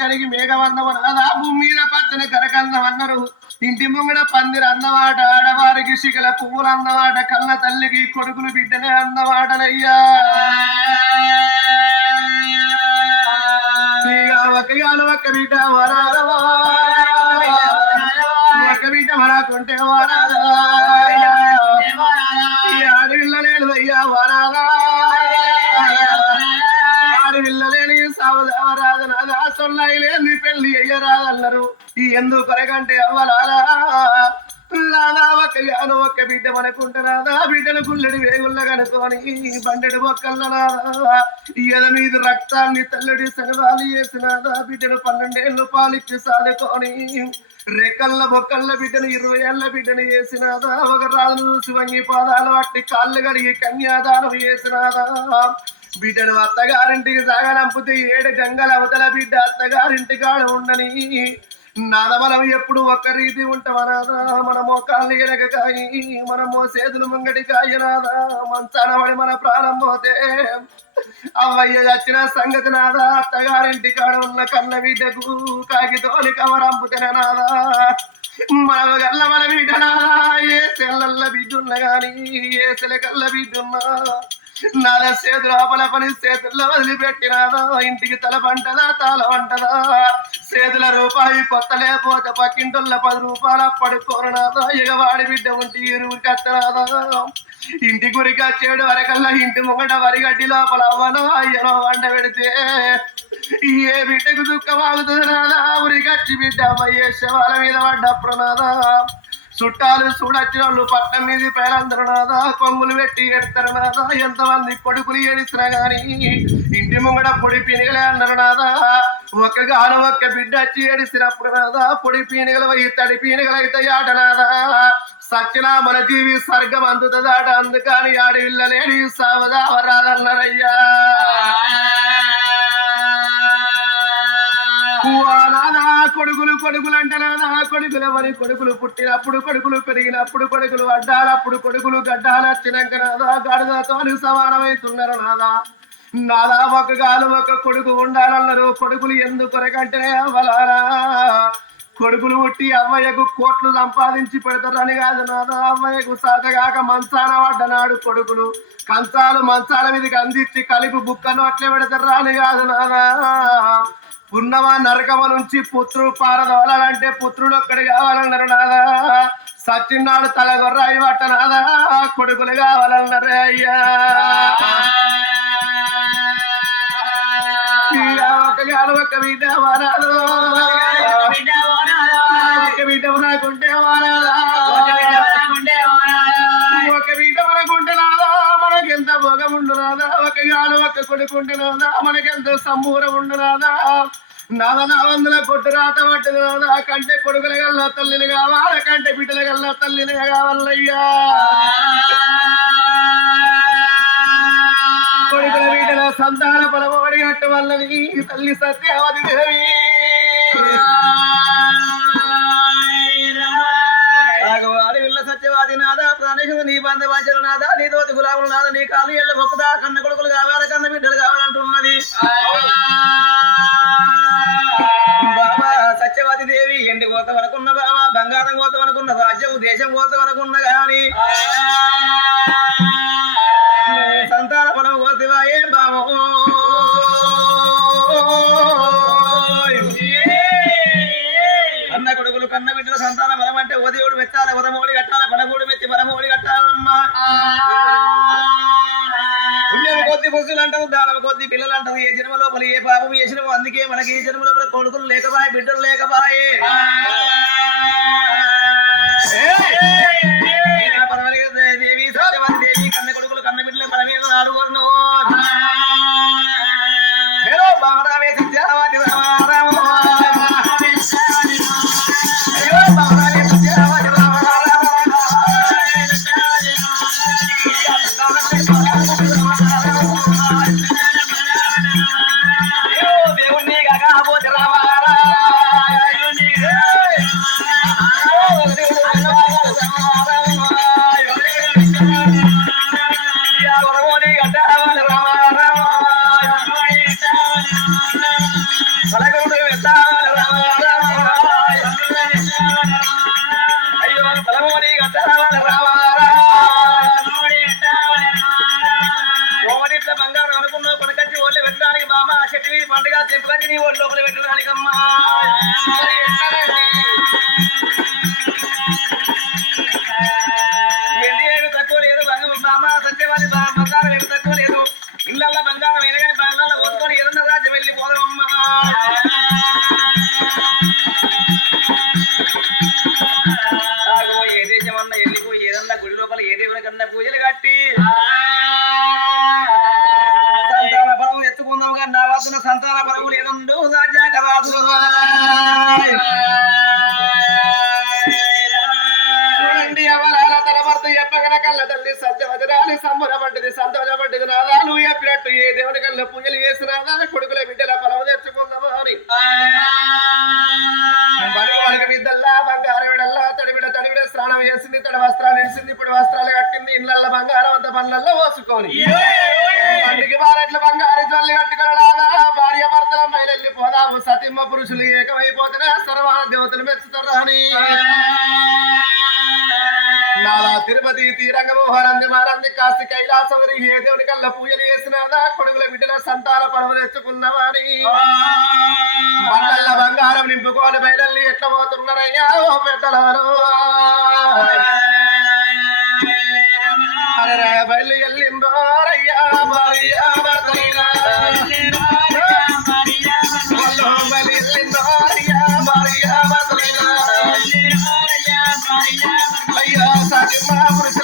ఆషడికి మేఘవందము నాదా భూమి మీద పచ్చని కరకందం అన్నారు ఇంటి ముంగడ పందిరి అందమాట ఆడవారికి శిఖల పువ్వులు అందమాట కన్న తల్లికి కొడుకులు బిడ్డనే అందమాటనయ్యా ఒక్క బిడ్డ వరాదవా ఒక్క బిడ్డ వరాకుంటే వరాదా ఆడపిల్లలేడు అయ్యా వరాదా ఆడపిల్లలేని సావరాదనాదా సొన్నాయిలేని పెళ్లి అయ్యరాదన్నారు ఈ ఎందుకు కొరకంటే అవ్వరాదా నాదా ఒక్కగాను ఒక్క బిడ్డ మనకుంటున్నాదా బిడ్డలు గుల్లడి వేగుల్ల కనుకొని బండెడు మొక్కల నాదా ఎద మీద రక్తాన్ని తల్లడి శనవాలు చేసినాదా బిడ్డలు 12 ఏళ్ళు పాలిచ్చి సాదుకొని రెక్కల్ల బొక్కల్ల బిడ్డను 20 ఏళ్ల బిడ్డను చేసినాదా ఒక రాజు చూసి వంగి పాదాలు అట్టి కాళ్ళు కడిగి కన్యాదానం చేసినాదా బిడ్డను అత్తగారింటికి సాగనంపితే 7 గంగల అవతల బిడ్డ అత్తగారింటి కాడ ఉండని నాదమనం ఎప్పుడు ఒక్క రీతి ఉంటామనాదా మన మోకాళ్ళు ఎనగకాయి మన మోసేదులు ముంగటి కాయనాదా మంచానబడి మన ప్రాణం పోతే అవ్వయ్య వచ్చిన సంగతి నాదా అత్తగారింటి కాడ ఉన్న కన్న బిడ్డకు కాగితోని కవరంపుతేనాదా మన గల్ల మన బిడ్డ నాదా ఏ సెల్లల్ల బిడ్డున్న గాని ఏ సెలకల్ల బిడ్డున్నా నాద చేతులు ఆపల పని చేతుల్లో వదిలిపెట్టినాదా ఇంటికి తల పంటదా తాళ వంటదా చేతుల రూపాయి కొత్త లేకపోతే పక్కింటుల్ల 10 రూపాయలు పడుకోరనాదా ఎగవాడి బిడ్డ ఉంటే ఊరికి అత్తనాదా ఇంటి గురికి వచ్చేడు వరకల్లా ఇంటి ముంగట వరిగడ్డి లోపల అవ్వనో అయ్యనో వంట పెడితే ఏ బిడ్డకు దుఃఖం ఆగుతుంది నాదా ఊరికచ్చి బిడ్డ అమ్మయ్యే శవాల మీద పడ్డప్పుడు నాదా చుట్టాలు చూడొచ్చిన వాళ్ళు పట్నం మీద పేరందరు నాదా కొంగులు పెట్టి ఎడతారు నాదా ఎంతమంది కొడుకులు ఏడిస్తున్నా గాని ఇంటి ముంగడ పొడి పీనిగలే అన్నారు నాదా ఒక్క బిడ్డ వచ్చి ఏడిసినప్పుడు నాదా పొడి పీనిగలు పోయి తడి పీనిగలు అయితే ఆట నాదా సచ్చినా మన జీవి స్వర్గం అందుతుందాట అందుకని ఆడవిల్లలేని సావదావరాదన్నారయ్యా కొడుకులు అంటేనా కొడుకులవని కొడుకులు పుట్టినప్పుడు కొడుకులు పెరిగినప్పుడు కొడుకులు అడ్డాలప్పుడు కొడుకులు గడ్డాలు వచ్చినాక నాదా గడుదతో సమానమవుతున్నారు నాదా ఒక గాలు ఒక కొడుకు ఉండాలన్నారు కొడుకులు ఎందుకొరకంటే అవ్వలారా కొడుకులు పుట్టి అవ్వయ్యకు కోట్లు సంపాదించి పెడతారని కాదు నాదా అవ్వయ్యకు సాతగాక మంచాన పడ్డనాడు కొడుకులు కంచాలు మంచాల మీదకి అందించి కలిపి బుక్కను అట్లే పెడతారా అని కాదు నాదా పున్నమా నరకమ నుంచి పుత్రుడు పారదోలాలంటే పుత్రుడు ఒక్కడు కావాలన్నారు నాదా సచ్చిన్నాడు తలగొర్రాయి పట్ట నాదా కొడుకులు కావాలన్నారు అయ్యా ఒక్క బిడ్డ వరాదు ఒక్క బిడ్డ మనకుంటే వరాదా ఒక బిడ్డ మనకుంటే నాదా మనకెంత భోగం ఉండు నాదా ఒక్క కొడుకుంటే నాదా మనకెంత సమ్మూరం ఉండు నాదా నాదా 400 కొట్టు రాత పట్టదు నాదా కంటే కొడుకుల గల్లా తల్లిని కావాల కంటే బిడ్డల గల్లా తల్లిని కావాలయ్యా కొడుకుల బిడ్డల సంతాన పరమోడి గట్టు వల్లని తల్లి సత్యావతి దేవి సత్యవాది నాదా ప్రాణేశ్వరు నీ బంధ వాంచలు నాదా నీ తోటి గులాములు నాదా నీ కాలు ఏళ్ళ మొక్కదా కన్న కొడుకులు కావాలి కన్న బిడ్డలు కావాలంటున్నది బాబా సత్యవాది దేవి ఎండి కోత వరకున్న బాబా బంగారం కోత వరకున్న రాజ్యం దేశం కోత వరకున్న గాని సంతాన ఫలం కోతివాయే బాబు కన్న కొడుకులు కన్న బిడ్డల సంతాన బలం అంటే ఉదయుడు మెచ్చాలి ఉదమోడి కట్టాలి పడమూడి మెచ్చి పరమోడి కట్టాలమ్మా పుణ్యం కొద్ది పురుషులు అంటారు దానం కొద్ది పిల్లలు అంటారు ఏ జన్మ లోపల ఏ పాపం చేసినమో అందుకే మనకి ఈ జన్మ లోపల కొడుకులు లేకపాయే బిడ్డలు లేకపాయే దేవి సత్యవతి దేవి కన్న కొడుకులు కన్న బిడ్డలు మన మీద అడుగును బామరావే సత్యవతి రామ తెప్పకి నీ ఒళ్ళు లోపల పెట్టడానికమ్మా ఏంటి ఏమి తక్కువ లేదు మామ సత్యవాది బంగారం ఏమి తక్కువ లేదు ఇళ్ళల్లో బంగారం అయినా కానీ బంగారంలో పోసుకొని ఏదన్నా రాజ్యం వెళ్ళి పోదామమ్మా ఏ దేశమన్నా వెళ్ళిపోయి ఏదన్నా గుడి లోపల ఏ దేవుని కన్నా పూజలు కట్టి సంతాన పరములు ఎత్తుకుందాం కానీ నా వస్తున్న సంతాన పరములు ఏదండు రాజాక రాదు చూడండి అవలాల తల భర్త చెప్పగల కళ్ళ తల్లి సత్యవదనాలి సంబరపడ్డది సంతోషపడ్డది నాదాలు చెప్పినట్టు ఏ దేవుని కళ్ళ పూజలు చేసినా కొడుకుల బిడ్డల పొలం తెచ్చుకుందామా అని బంగారు బిడ్డల్లా బంగారు విడల్లా తడివిడ స్నానం చేసింది తడి వస్త్రాలు వేసింది ఇప్పుడు వస్త్రాలు కట్టింది ఇళ్ళల్లో బంగారం అంత పనులలో పోసుకొని పండుగ బారెట్లు బంగారు జల్లి కట్టుకోవడాలా భార్య భర్తల మైలెళ్ళి పోదాము సతిమ్మ పురుషులు ఏకమైపోతున్నా సర్వాన దేవతలు మెచ్చుతారా అని నాలా తిరుపతి తీరంగమోహనంది మారంది కాశీ కైలాసవరి ఏ దేవుని కల్లా పూజలు చేసినా కొడుకుల బిడ్డల సంతాన పడవ తెచ్చుకుందామా అని బండల్ల బంగారం నింపుకోని బయలల్ని ఎట్లా పోతున్నారయ్యా ఓ పెద్దలారు బయలు ఎల్లిందోరయ్యా భార్య భర్తైనా బయలు ఎల్లిందోరయ్యా భార్య భర్తైనా అయ్యా సతిమ్మ పురుష